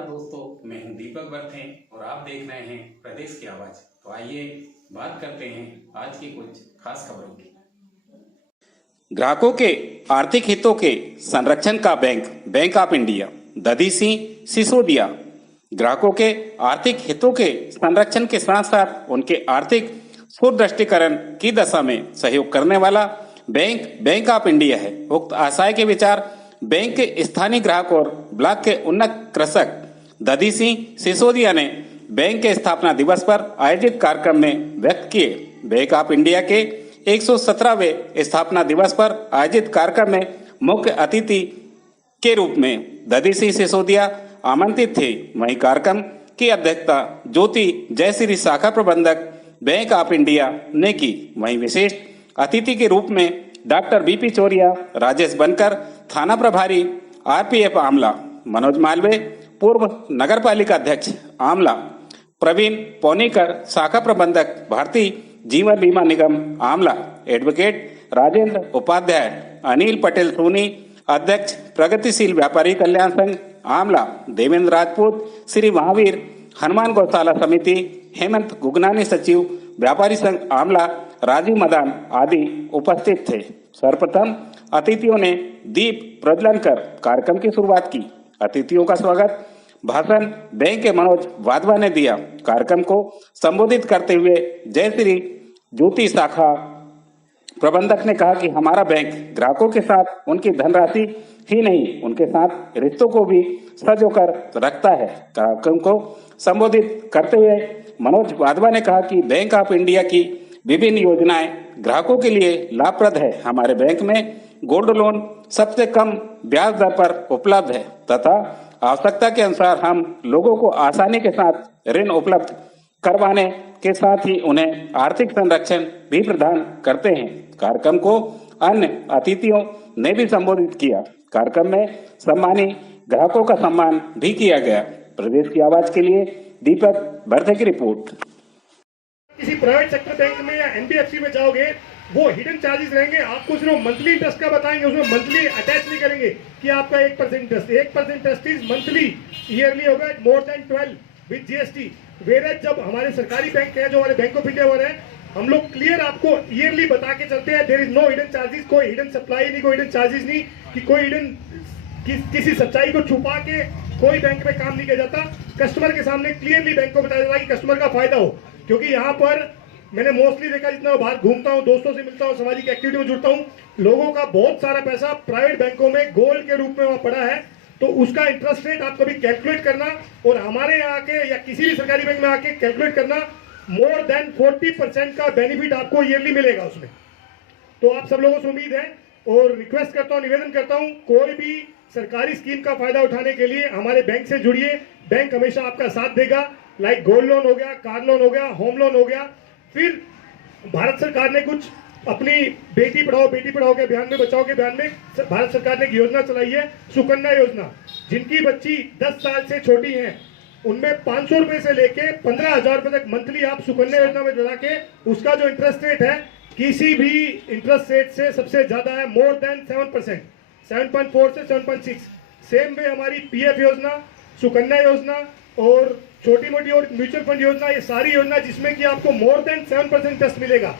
नमस्कार दोस्तों, मैं हूं दीपक बर्थे और आप देख रहे हैं प्रदेश की आवाज। तो आइए बात करते हैं आज की कुछ खास खबरों की। ग्राहकों के आर्थिक हितों के संरक्षण का बैंक ऑफ इंडिया। दधी सिंह सिसोदिया। ग्राहकों के आर्थिक हितों के संरक्षण के साथ साथ उनके आर्थिक सुदृढ़ीकरण की दशा में सहयोग करने वाला बैंक ऑफ इंडिया है। उक्त आशय के विचार बैंक के स्थानीय ग्राहक और ब्लॉक के उन्नत कृषक दधी सिंह सिसोदिया ने बैंक के स्थापना दिवस पर आयोजित कार्यक्रम में व्यक्त किए। बैंक ऑफ इंडिया के 117वें स्थापना दिवस पर आयोजित कार्यक्रम में मुख्य अतिथि के रूप में दधी सिंह सिसोदिया आमंत्रित थे। वहीं कार्यक्रम की अध्यक्षता ज्योति जयश्री शाखा प्रबंधक बैंक ऑफ इंडिया ने की। वहीं विशेष अतिथि के रूप में डॉक्टर बीपी चौरिया, राजेश बनकर थाना प्रभारी आरपीएफ आमला, मनोज मालवे पूर्व नगर पालिका अध्यक्ष आमला, प्रवीण पौनीकर शाखा प्रबंधक भारतीय जीवन बीमा निगम आमला, एडवोकेट राजेंद्र उपाध्याय, अनिल पटेल सोनी अध्यक्ष प्रगतिशील व्यापारी कल्याण संघ आमला, देवेंद्र राजपूत, श्री महावीर हनुमान गौशाला समिति, हेमंत गुगनानी सचिव व्यापारी संघ आमला, राजीव मदान आदि उपस्थित थे। सर्वप्रथम अतिथियों ने दीप प्रज्वलन कर कार्यक्रम की शुरुआत की। अतिथियों का स्वागत भाषण बैंक के मनोज वाधवा ने दिया। कार्यक्रम को संबोधित करते हुए जयश्री ज्योति शाखा प्रबंधक ने कहा कि हमारा बैंक ग्राहकों के साथ उनकी धनराशि ही नहीं, उनके साथ रिश्तों को भी सजोकर रखता है। कार्यक्रम को संबोधित करते हुए मनोज वाधवा ने कहा कि बैंक ऑफ इंडिया की विभिन्न योजनाएं ग्राहकों के लिए लाभप्रद है। हमारे बैंक में गोल्ड लोन सबसे कम ब्याज दर पर उपलब्ध है तथा आवश्यकता के अनुसार हम लोगों को आसानी के साथ ऋण उपलब्ध करवाने के साथ ही उन्हें आर्थिक संरक्षण भी प्रदान करते हैं। कार्यक्रम को अन्य अतिथियों ने भी संबोधित किया। कार्यक्रम में सम्मानित ग्राहकों का सम्मान भी किया गया। प्रदेश की आवाज के लिए दीपक बर्थे की रिपोर्ट। किसी प्राइवेट सेक्टर बैंक में या एनबीएफसी में जाओगे, वो हिडन चार्जेस रहेंगे। आपको सिर्फ मंथली इंटरेस्ट का बताएंगे, उसमें मंथली अटैच नहीं करेंगे कि आपका 1% interest. 1% interest is monthly, yearly होगा मोर देन 12 विद जीएसटी। वेरेज जब हमारे सरकारी बैंक है, जो हमारे बैंक ऑफ इंडिया वाले हैं, हम लोग क्लियर आपको ईयरली बता के चलते हैं। There is no hidden charges, कोई हिडन सप्लाई नहीं, कोई हिडन चार्जेस नहीं, कि कोई हिडन किसी सच्चाई को छुपा के कोई बैंक में काम नहीं किया जाता। कस्टमर के सामने क्लियरली बैंक को बताया जाता है कि कस्टमर का फायदा हो। क्योंकि यहाँ पर मैंने मोस्टली देखा, जितना बाहर घूमता हूँ, दोस्तों से मिलता हूँ, सामाजिक एक्टिविटी में जुड़ता हूँ, लोगों का बहुत सारा पैसा प्राइवेट बैंकों में गोल्ड के रूप में वहाँ पड़ा है। तो उसका इंटरेस्ट रेट आप कभी कैलकुलेट करना और हमारे यहाँ के या किसी भी सरकारी बैंक में आके कैलकुलेट करना, मोर देन 40% का बेनिफिट आपको ईयरली मिलेगा उसमें। तो आप सब लोगों से उम्मीद है और रिक्वेस्ट करता हूँ, निवेदन करता हूँ, कोई भी सरकारी स्कीम का फायदा उठाने के लिए हमारे बैंक से जुड़िए। बैंक हमेशा आपका साथ देगा। लाइक गोल्ड लोन हो गया, कार लोन हो गया, होम लोन हो गया। फिर भारत सरकार ने कुछ अपनी बेटी पढ़ाओ के अभियान में, बचाओ के अभियान में भारत सरकार ने एक योजना चलाई है, सुकन्या योजना। जिनकी बच्ची 10 साल से छोटी हैं, उनमें 500 रुपए से लेके 15,000 रुपए तक मंथली आप सुकन्या योजना में जुड़ा के, उसका जो इंटरेस्ट रेट है किसी भी इंटरेस्ट रेट से सबसे ज्यादा है, मोर देन 7%, 7.4 से 7.6। सेम वे हमारी पीएफ योजना, सुकन्या योजना और छोटी मोटी और म्यूचुअल फंड योजना, ये सारी योजना जिसमें कि आपको मोर देन 7% इंटरेस्ट मिलेगा।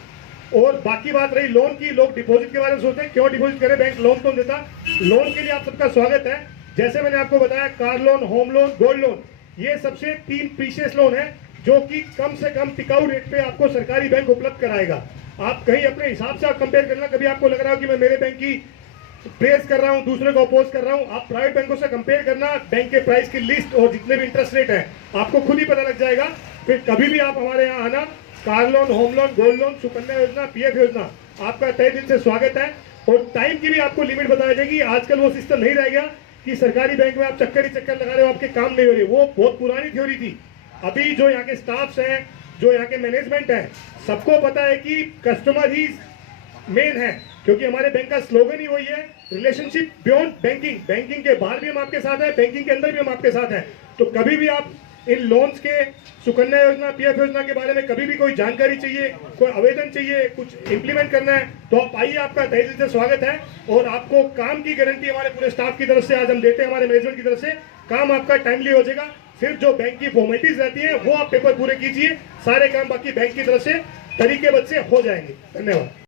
और बाकी बात रही लोन की, लोग डिपॉजिट के बारे में सोचते हैं क्यों डिपॉजिट करें, बैंक लोन तो देता। लोन के लिए आप सबका स्वागत है। जैसे मैंने आपको बताया, car loan, home loan, gold loan, ये सबसे 3 प्रीशियस लोन है जो कि कम से कम टिकाऊ रेट पे आपको सरकारी बैंक उपलब्ध कराएगा। आप कहीं अपने हिसाब से आप कंपेयर करना, कभी आपको लग रहा हो कि मैं मेरे बैंक की प्रेस कर रहा हूं, दूसरे को अपोज कर रहा हूं, आप प्राइवेट बैंकों से कंपेयर करना, बैंक के प्राइस की लिस्ट और जितने भी इंटरेस्ट रेट है आपको खुद ही पता लग जाएगा। फिर कभी भी आप हमारे यहाँ आना, car loan, home loan, gold loan, Sukanya योजना, पीएफ योजना, आपका तहे दिल से स्वागत है। और टाइम की भी आपको लिमिट बताई जाएगी। आजकल वो सिस्टम नहीं रह गया कि सरकारी बैंक में आप चक्कर ही चक्कर लगा रहे हो, आपके काम नहीं हो रहे। वो बहुत पुरानी थ्योरी थी। अभी जो यहाँ के स्टाफ्स हैं, जो यहाँ के मैनेजमेंट है, सबको पता है कि कस्टमर ही मेन है, क्योंकि हमारे बैंक का स्लोगन ही वही है, रिलेशनशिप बियॉन्ड बैंकिंग। बैंकिंग के बाहर भी हम आपके साथ हैं, बैंकिंग के अंदर भी हम आपके साथ हैं। तो कभी भी आप इन लोन्स के, सुकन्या योजना, पीएफ योजना के बारे में कभी भी कोई जानकारी चाहिए, कोई आवेदन चाहिए, कुछ इंप्लीमेंट करना है, तो आप आइए, आपका तहे दिल से स्वागत है। और आपको काम की गारंटी हमारे पूरे स्टाफ की तरफ से आज हम देते हैं, हमारे मैनेजमेंट की तरफ से। काम आपका टाइमली हो जाएगा, सिर्फ जो बैंक की फॉर्मेलिटीज रहती है वो आप पेपर पूरे कीजिए, सारे काम बाकी बैंक की तरफ से तरीकेबद्ध से हो जाएंगे। धन्यवाद।